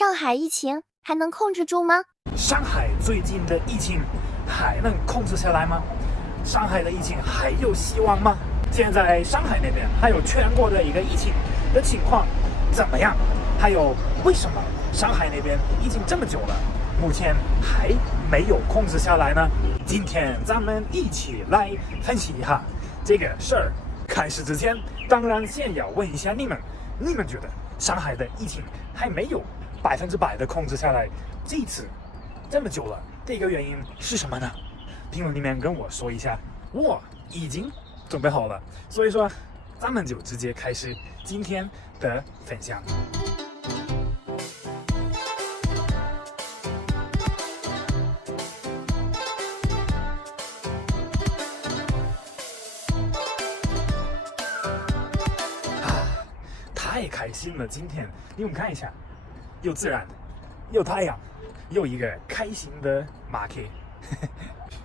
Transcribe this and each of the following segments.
上海疫情还能控制住吗？上海最近的疫情还能控制下来吗？上海的疫情还有希望吗？现在上海那边还有全国的一个疫情的情况怎么样？还有为什么上海那边疫情这么久了，目前还没有控制下来呢？今天咱们一起来分析一下这个事儿。开始之前，当然先要问一下你们觉得上海的疫情还没有100%的控制下来，这一次这么久了，这个原因是什么呢？评论里面跟我说一下，我已经准备好了，所以说咱们就直接开始今天的分享。太开心了！今天你们看一下，有自然，有太阳，有一个开心的马克。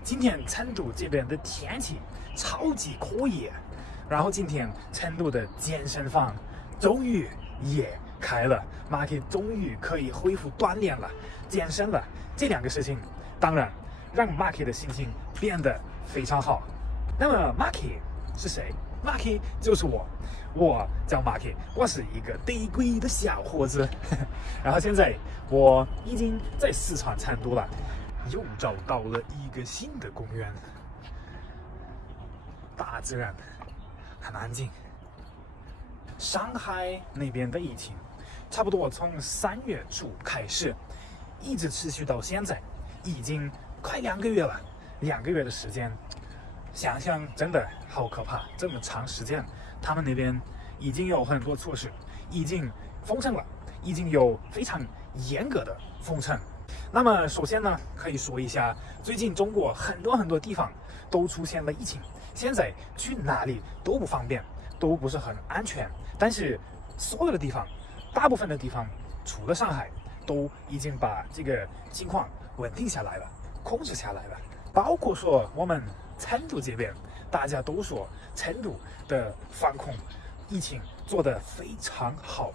今天成都这边的天气超级可以，然后今天成都的健身房终于也开了，马克终于可以恢复锻炼了、健身了。这两个事情当然让马克的心情变得非常好。那么马克是谁？马克就是我叫马克，我是一个得鬼的小伙子。然后现在我已经在四川成都了，又找到了一个新的公园，大自然很安静。上海那边的疫情差不多从3月初开始，一直持续到现在，已经快2个月了，2个月的时间。想想真的好可怕，这么长时间，他们那边已经有很多措施，已经封城了，已经有非常严格的封城。那么首先呢，可以说一下，最近中国很多地方都出现了疫情，现在去哪里都不方便，都不是很安全。但是所有的地方，大部分的地方，除了上海，都已经把这个情况稳定下来了，控制下来了。包括说我们成都这边，大家都说成都的防控疫情做得非常好，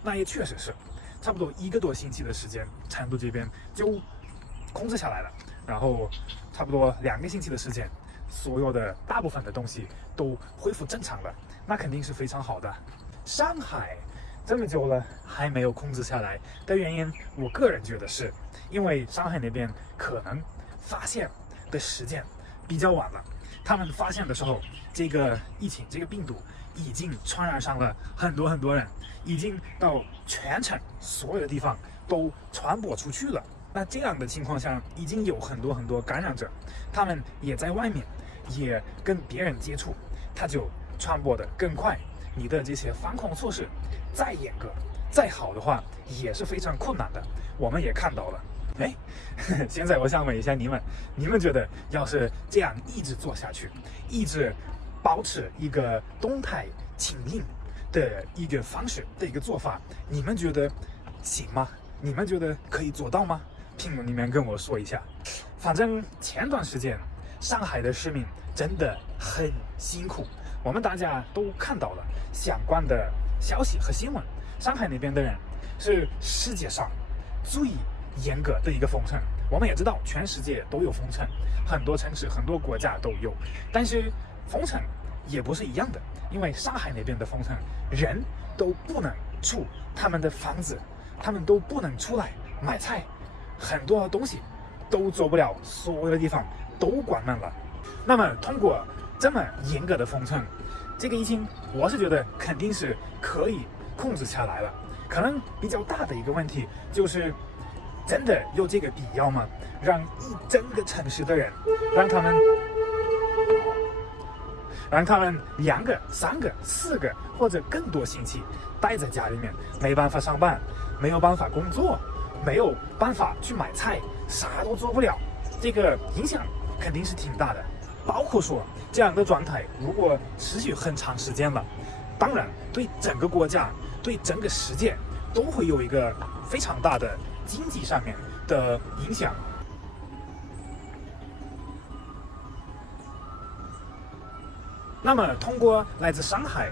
那也确实是，差不多1个多星期的时间，成都这边就控制下来了，然后差不多2个星期的时间，所有的大部分的东西都恢复正常了，那肯定是非常好的。上海这么久了还没有控制下来的原因，我个人觉得是因为上海那边可能发现的时间比较晚了，他们发现的时候，这个疫情这个病毒已经传染上了很多人，已经到全城所有的地方都传播出去了。那这样的情况下，已经有很多感染者，他们也在外面，也跟别人接触，它就传播的更快。你的这些防控措施再严格、再好的话，也是非常困难的。我们也看到了。现在我想问一下你们觉得要是这样一直做下去，一直保持一个动态清零的一个方式的一个做法，你们觉得行吗？你们觉得可以做到吗？评论里面跟我说一下。反正前段时间上海的市民真的很辛苦，我们大家都看到了相关的消息和新闻。上海那边的人是世界上最严格的一个封城，我们也知道全世界都有封城，很多城市很多国家都有，但是封城也不是一样的，因为上海那边的封城，人都不能出他们的房子，他们都不能出来买菜，很多东西都做不了，所有的地方都关门了。那么通过这么严格的封城，这个疫情我是觉得肯定是可以控制下来了。可能比较大的一个问题就是真的有这个必要吗？让一整个城市的人，让他们2个、3个、4个或者更多星期待在家里面，没办法上班，没有办法工作，没有办法去买菜，啥都做不了，这个影响肯定是挺大的。包括说这样的状态如果持续很长时间了，当然对整个国家、对整个世界都会有一个非常大的经济上面的影响。那么通过来自上海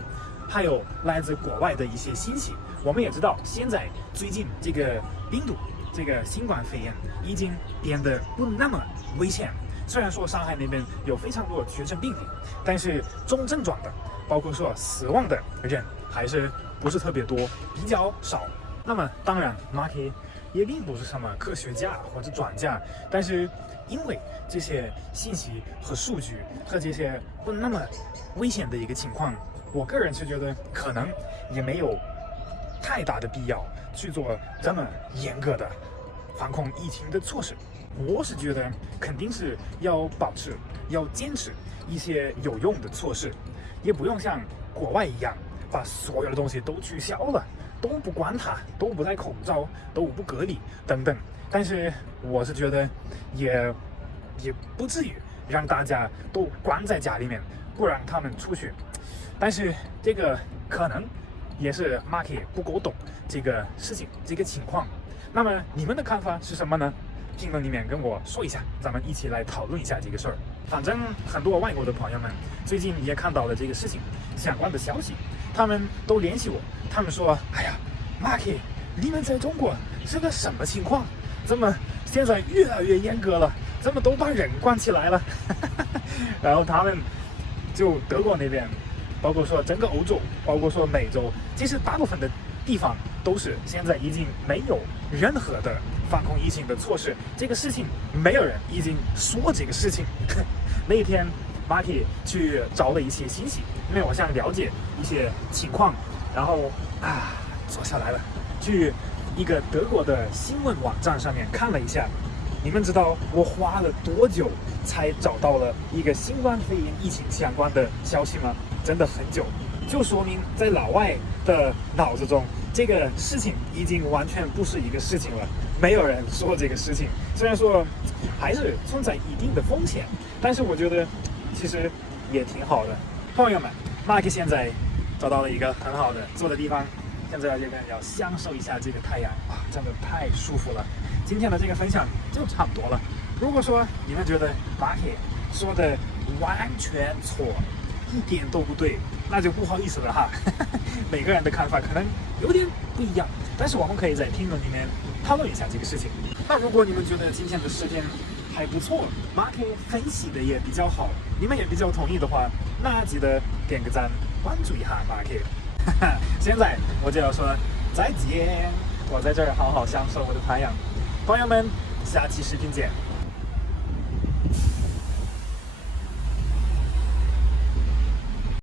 还有来自国外的一些信息，我们也知道现在最近这个病毒，这个新冠肺炎已经变得不那么危险。虽然说上海那边有非常多的确诊病例，但是重症状的，包括说死亡的人，还是不是特别多，比较少。那么当然 ，Marky 也并不是什么科学家或者专家，但是因为这些信息和数据和这些不那么危险的一个情况，我个人是觉得可能也没有太大的必要去做这么严格的防控疫情的措施。我是觉得肯定是要保持、要坚持一些有用的措施，也不用像国外一样把所有的东西都取消了，都不管它，都不戴口罩，都不隔离等等。但是我是觉得也不至于让大家都关在家里面，不让他们出去。但是这个可能也是 Marky 不够懂这个事情、这个情况。那么你们的看法是什么呢？评论里面跟我说一下，咱们一起来讨论一下这个事儿。反正很多外国的朋友们最近也看到了这个事情相关的消息，他们都联系我，他们说：“哎呀 ，Marky， 你们在中国是个什么情况？怎么现在越来越严格了？怎么都把人关起来了？”然后他们就德国那边，包括说整个欧洲，包括说美洲，其实大部分的地方都是现在已经没有任何的防控疫情的措施，这个事情没有人已经说这个事情。那天 Marky 去找了一些信息，因为我想了解一些情况，然后坐下来了，去一个德国的新闻网站上面看了一下。你们知道我花了多久才找到了一个新冠肺炎疫情相关的消息吗？真的很久，就说明在老外的脑子中，这个事情已经完全不是一个事情了，没有人说这个事情。虽然说还是存在一定的风险，但是我觉得其实也挺好的。朋友们 ，Marky 现在找到了一个很好的坐的地方，现在这边要享受一下这个太阳啊，真的太舒服了。今天的这个分享就差不多了。如果说你们觉得 Marky 说的完全错，一点都不对，那就不好意思了哈。每个人的看法可能有点不一样，但是我们可以在评论里面讨论一下这个事情。那如果你们觉得今天的视频还不错， Marky 分析的也比较好，你们也比较同意的话，那记得点个赞，关注一下 Marky。现在我就要说再见，我在这儿好好享受我的太阳。朋友们，下期视频见。